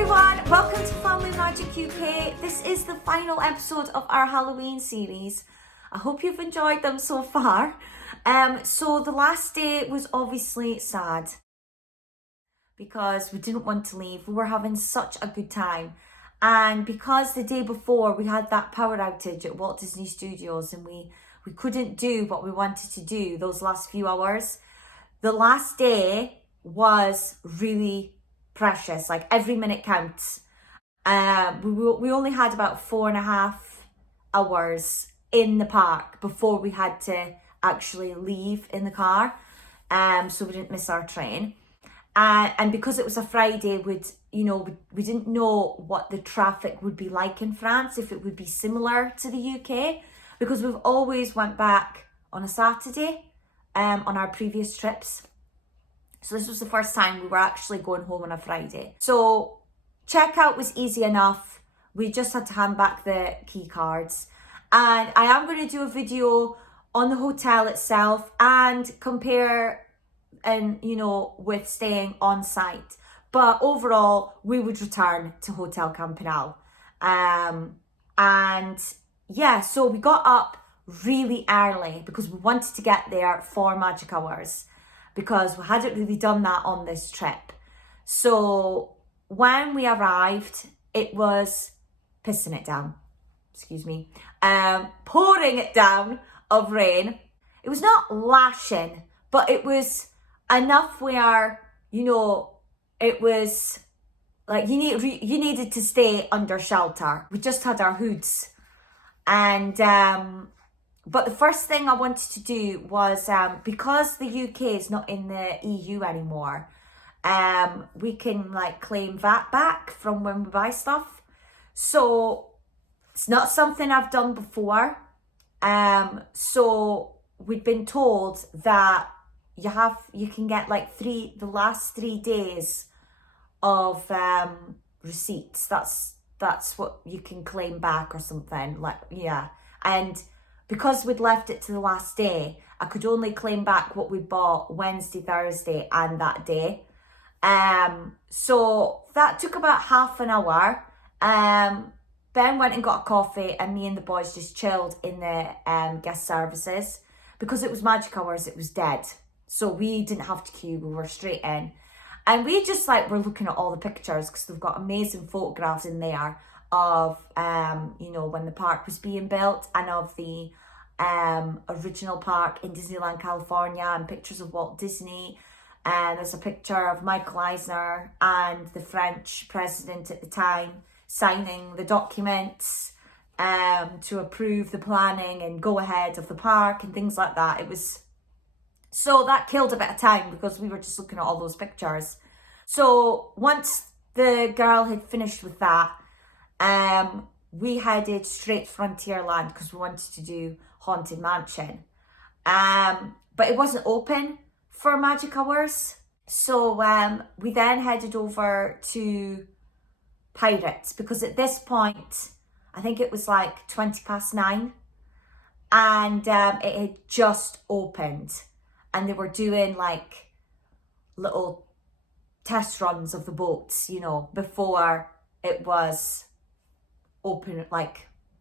everyone, welcome to Family Magic UK. This is the final episode of our Halloween series. I hope you've enjoyed them so far. So the last day was obviously sad because we didn't want to leave. We were having such a good time. And because the day before we had that power outage at Walt Disney Studios and we couldn't do what we wanted to do those last few hours, the last day was really precious. Like every minute counts. We only had about 4.5 hours in the park before we had to actually leave in the car, so we didn't miss our train. And because it was a Friday, we didn't know what the traffic would be like in France, if it would be similar to the UK, because we've always went back on a Saturday on our previous trips. So this was the first time we were actually going home on a Friday. So checkout was easy enough. We just had to hand back the key cards. And I am going to do a video on the hotel itself and compare with staying on site. But overall, we would return to Hotel Campanile. So we got up really early because we wanted to get there for magic hours, because we hadn't really done that on this trip. So when we arrived, it was pissing it down, pouring it down of rain. It was not lashing, but it was enough where, it was like you needed to stay under shelter. We just had our hoods. But the first thing I wanted to do was, because the UK is not in the EU anymore, we can claim VAT back from when we buy stuff. So it's not something I've done before. So we'd been told that you can get the last 3 days of receipts. That's what you can claim back or something, and because we'd left it to the last day, I could only claim back what we bought Wednesday, Thursday and that day. So that took about half an hour. Ben went and got a coffee and me and the boys just chilled in the guest services. Because it was magic hours, it was dead. So we didn't have to queue, we were straight in. And we just were looking at all the pictures because they've got amazing photographs in there of, when the park was being built, and of the original park in Disneyland, California, and pictures of Walt Disney. And there's a picture of Michael Eisner and the French president at the time signing the documents to approve the planning and go ahead of the park and things like that. So that killed a bit of time because we were just looking at all those pictures. So once the girl had finished with that, we headed straight to Frontierland because we wanted to do Haunted Mansion. But it wasn't open for magic hours. So we then headed over to Pirates, because at this point, I think it was 9:20, and it had just opened. And they were doing little test runs of the boats, before it was open,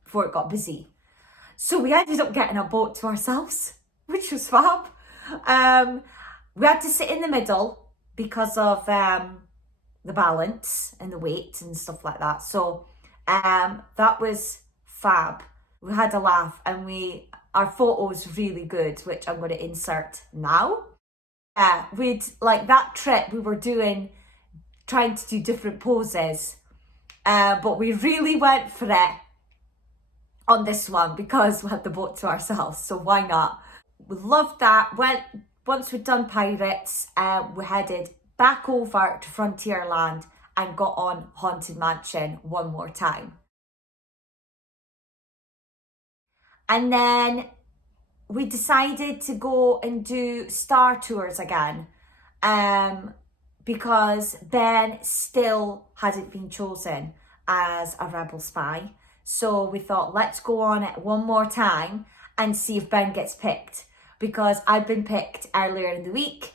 before it got busy. So we ended up getting a boat to ourselves, which was fab. We had to sit in the middle because of the balance and the weight and stuff like that. So that was fab. We had a laugh, and our photo was really good, which I'm going to insert now. That trip we were trying to do different poses, but we really went for it on this one because we had the boat to ourselves, so why not? We loved that. Once we'd done Pirates, we headed back over to Frontierland and got on Haunted Mansion one more time. And then we decided to go and do Star Tours again, because Ben still hadn't been chosen as a Rebel spy. So we thought, let's go on it one more time and see if Ben gets picked, because I'd been picked earlier in the week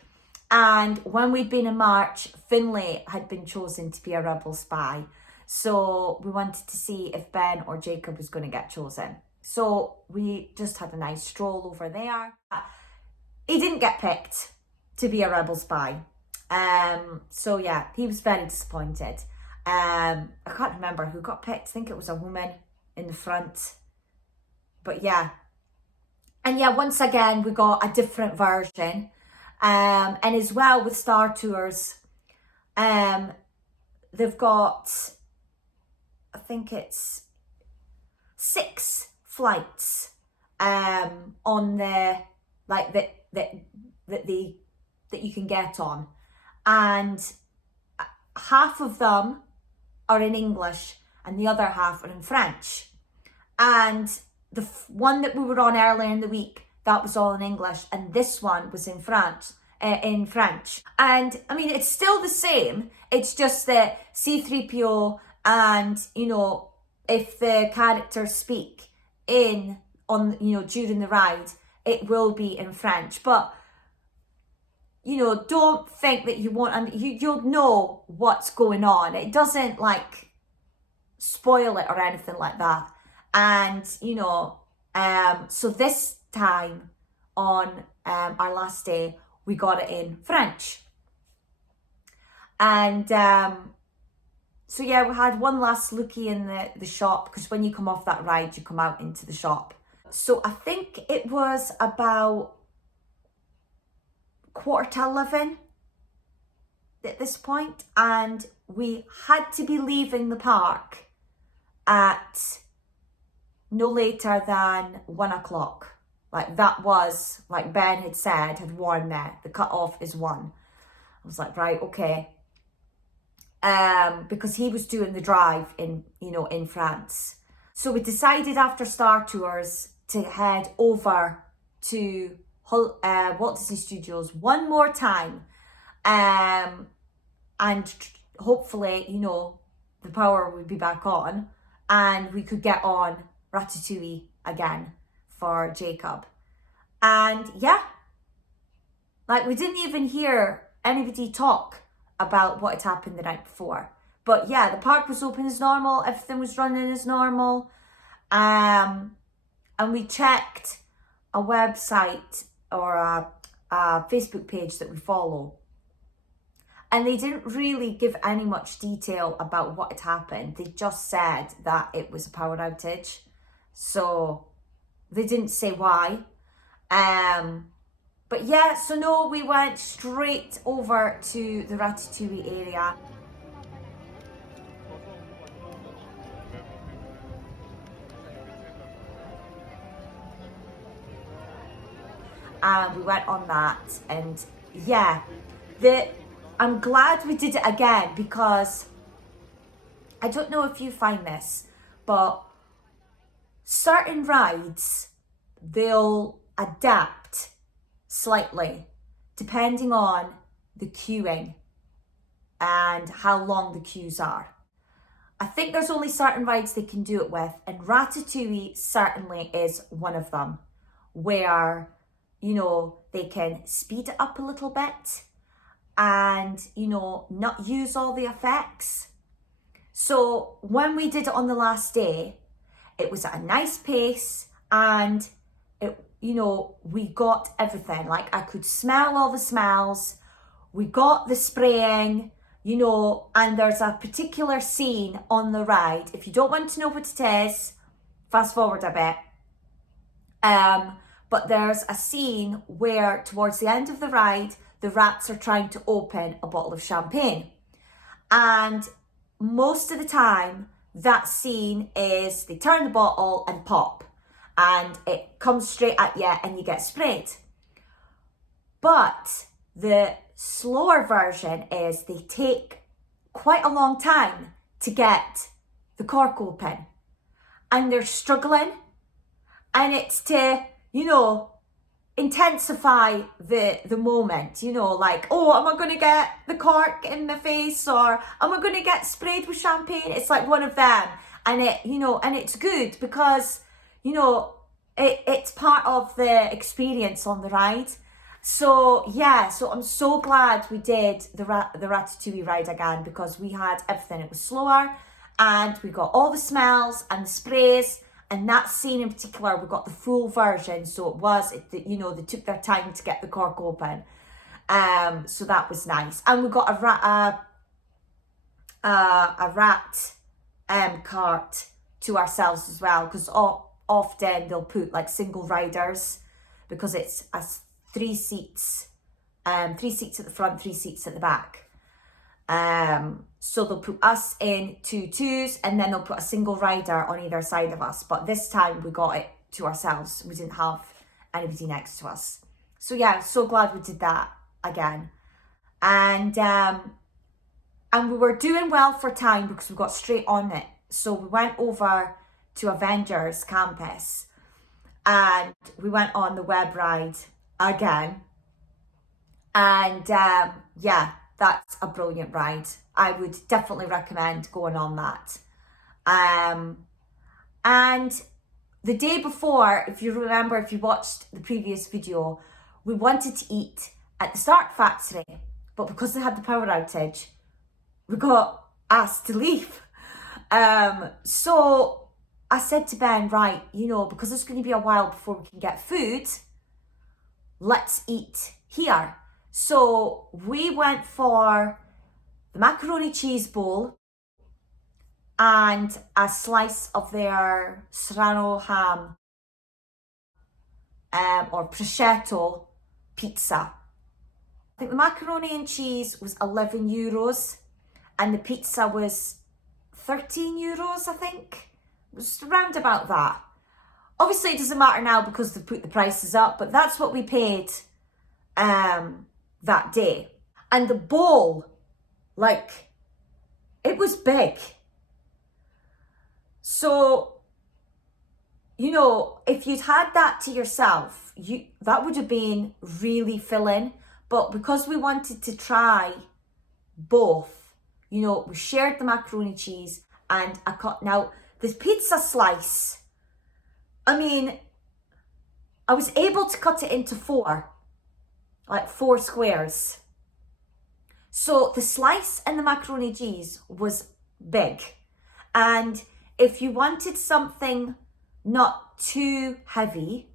And when we'd been in March, Finlay had been chosen to be a rebel spy. So we wanted to see if Ben or Jacob was going to get chosen. So we just had a nice stroll over there. He didn't get picked to be a rebel spy. So yeah, he was very disappointed. I can't remember who got picked. I think it was a woman in the front. But yeah. And yeah, once again, we got a different version. And as well with Star Tours, they've got, I think it's 6 flights on the, like, that you can get on. And half of them are in English and the other half are in French. And the one that we were on earlier in the week, that was all in English, and this one was in French. And I mean, it's still the same. It's just that C-3PO and, you know, if the characters speak during the ride, it will be in French. But, you know, don't think that you won't, and you'll know what's going on. It doesn't like spoil it or anything like that. And, you know, so this time on our last day, we got it in French. And so yeah, we had one last lookie in the shop, because when you come off that ride, you come out into the shop. So I think it was about 11:15 at this point, and we had to be leaving the park at no later than 1 o'clock. Like, that was, like Ben had warned me, the cut-off is 1. I was like, right, okay. Because he was doing the drive in France. So we decided after Star Tours to head over to Walt Disney Studios one more time. And hopefully, you know, the power would be back on and we could get on Ratatouille again for Jacob. And yeah, like, we didn't even hear anybody talk about what had happened the night before. But yeah, the park was open as normal, everything was running as normal. And we checked a website or a Facebook page that we follow, and they didn't really give any much detail about what had happened. They just said that it was a power outage. So they didn't say why. But yeah, so no, we went straight over to the Ratatouille area. And we went on that, and yeah, I'm glad we did it again, because I don't know if you find this, but certain rides, they'll adapt slightly depending on the queuing and how long the queues are. I think there's only certain rides they can do it with, and Ratatouille certainly is one of them, where, you know, they can speed it up a little bit and, you know, not use all the effects. So when we did it on the last day, it was at a nice pace, and it, you know, we got everything. Like, I could smell all the smells. We got the spraying, you know, and there's a particular scene on the ride. If you don't want to know what it is, fast forward a bit. But there's a scene where towards the end of the ride, the rats are trying to open a bottle of champagne. And most of the time, that scene is they turn the bottle and pop, and it comes straight at you and you get sprayed. But the slower version is they take quite a long time to get the cork open, and they're struggling, and it's to, you know, intensify the moment, you know, like, oh, am I going to get the cork in my face, or am I going to get sprayed with champagne? It's like one of them. And it, you know, and it's good because, you know, it's part of the experience on the ride. So yeah, so I'm so glad we did the Ratatouille ride again, because we had everything. It was slower and we got all the smells and the sprays, and that scene in particular, we got the full version. So it was, you know, they took their time to get the cork open. So that was nice. And we got a rat cart to ourselves as well, because often they'll put like single riders, because it's three seats at the front, 3 seats at the back. So they'll put us in 2 and then they'll put a single rider on either side of us. But this time we got it to ourselves. We didn't have anybody next to us. So yeah, so glad we did that again. And we were doing well for time because we got straight on it. So we went over to Avengers Campus and we went on the web ride again. And yeah, that's a brilliant ride. I would definitely recommend going on that. And the day before, if you remember, if you watched the previous video, we wanted to eat at the Stark Factory, but because they had the power outage, we got asked to leave. So I said to Ben, right, you know, because it's going to be a while before we can get food, let's eat here. So we went for the macaroni cheese bowl and a slice of their Serrano ham or prosciutto pizza. I think the macaroni and cheese was €11 and the pizza was €13, I think. It was around about that. Obviously it doesn't matter now because they've put the prices up, but that's what we paid that day. And the bowl, like, it was big. So, you know, if you'd had that to yourself, that would have been really filling. But because we wanted to try both, you know, we shared the macaroni cheese and I cut. Now, this pizza slice, I mean, I was able to cut it into 4 squares. So the slice and the macaroni cheese was big. And if you wanted something not too heavy,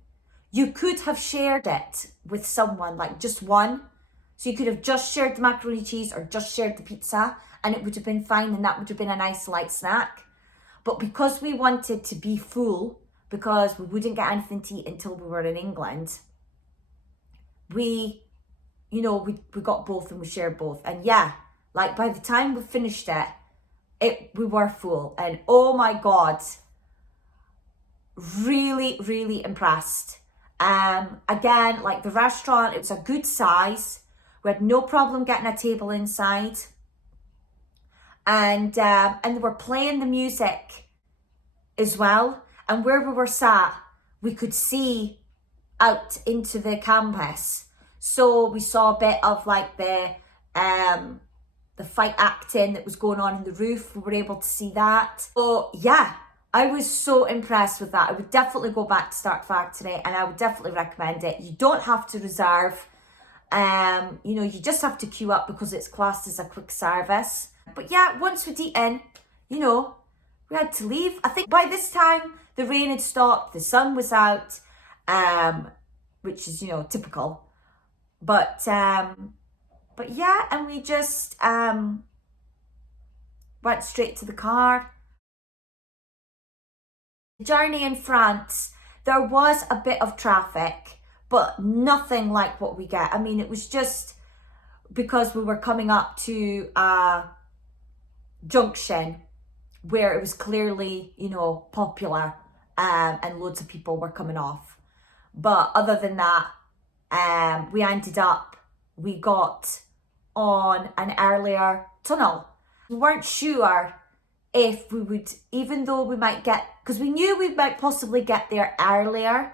you could have shared it with someone, like just one. So you could have just shared the macaroni cheese or just shared the pizza and it would have been fine, and that would have been a nice light snack. But because we wanted to be full, because we wouldn't get anything to eat until we were in England, we got both and we shared both. And yeah, like by the time we finished it, we were full. And oh my God, really, really impressed. Again, like the restaurant, it was a good size. We had no problem getting a table inside. And they were playing the music as well. And where we were sat, we could see out into the campus. So we saw a bit of like the fight acting that was going on in the roof. We were able to see that. So yeah, I was so impressed with that. I would definitely go back to Stark Factory and I would definitely recommend it. You don't have to reserve. You know, you just have to queue up because it's classed as a quick service. But yeah, once we'd eaten, you know, we had to leave. I think by this time the rain had stopped, the sun was out, which is, you know, typical. But yeah, and we just went straight to the car. The journey in France, there was a bit of traffic, but nothing like what we get. I mean, it was just because we were coming up to a junction where it was clearly, you know, popular, and loads of people were coming off. But other than that, we got on an earlier tunnel. We weren't sure if we would, even though we might get, because we knew we might possibly get there earlier,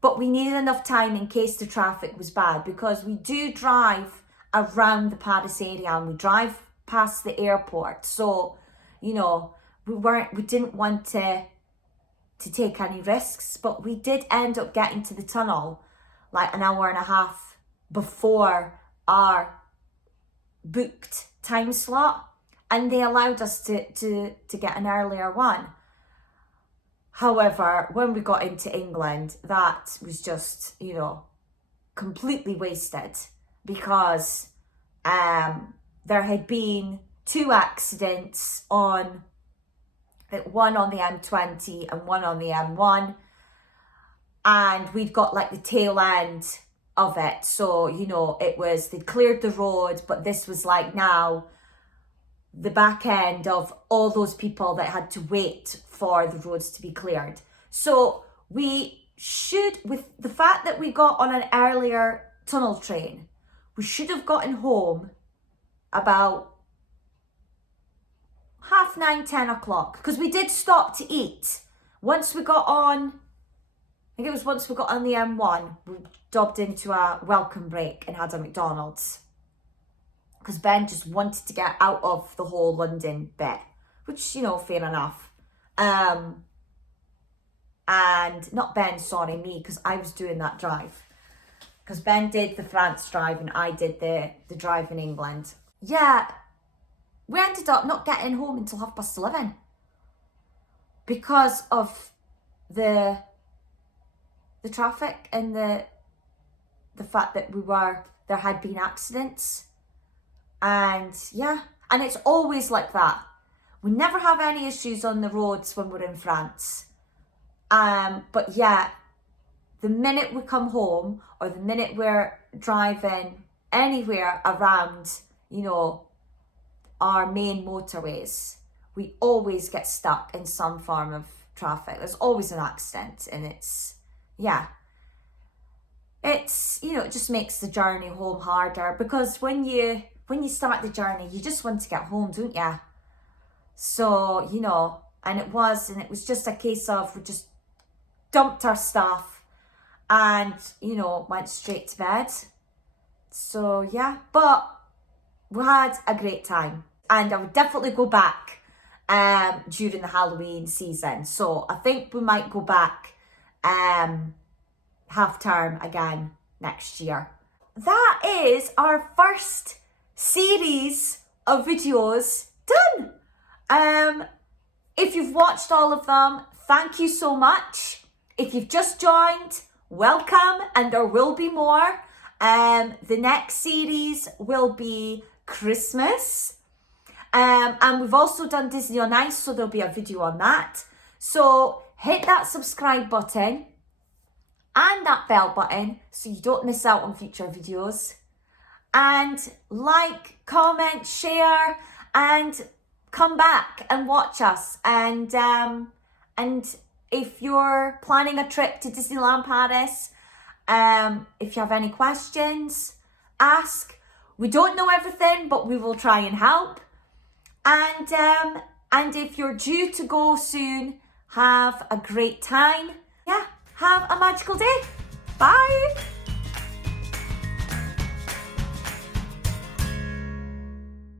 but we needed enough time in case the traffic was bad, because we do drive around the Paris area and we drive past the airport. So, you know, we didn't want to take any risks, but we did end up getting to the tunnel like an hour and a half before our booked time slot, and they allowed us to get an earlier one. However, when we got into England, that was just, you know, completely wasted, because there had been 2 accidents on, one on the M20 and one on the M1, and we'd got like the tail end of it. So, you know, it was, they cleared the road, but this was like now the back end of all those people that had to wait for the roads to be cleared. So we should, with the fact that we got on an earlier tunnel train, we should have gotten home about 9:30, 10 o'clock, because we did stop to eat. Once we got on, I think it was once we got on the M1, we dobbed into a welcome break and had a McDonald's, because Ben just wanted to get out of the whole London bit, which, you know, fair enough. And not Ben, sorry, me, because I was doing that drive. Because Ben did the France drive and I did the drive in England. Yeah, we ended up not getting home until 11:30 because of the traffic and the fact that there had been accidents. And yeah, and it's always like that. We never have any issues on the roads when we're in France. But yeah, the minute we come home, or the minute we're driving anywhere around, you know, our main motorways, we always get stuck in some form of traffic. There's always an accident, and it's, yeah. It's, you know, it just makes the journey home harder, because when you start the journey, you just want to get home, don't you? So, you know, and it was just a case of, we just dumped our stuff and, you know, went straight to bed. So yeah, but we had a great time, and I would definitely go back during the Halloween season. So I think we might go back half term again next year. That is our first series of videos done. If you've watched all of them, thank you so much. If you've just joined, welcome, and there will be more. The next series will be Christmas. And we've also done Disney on Ice, so there'll be a video on that. So hit that subscribe button and that bell button so you don't miss out on future videos. And like, comment, share, and come back and watch us. And if you're planning a trip to Disneyland Paris, if you have any questions, ask. We don't know everything, but we will try and help. And if you're due to go soon, have a great time. Yeah, have a magical day. Bye.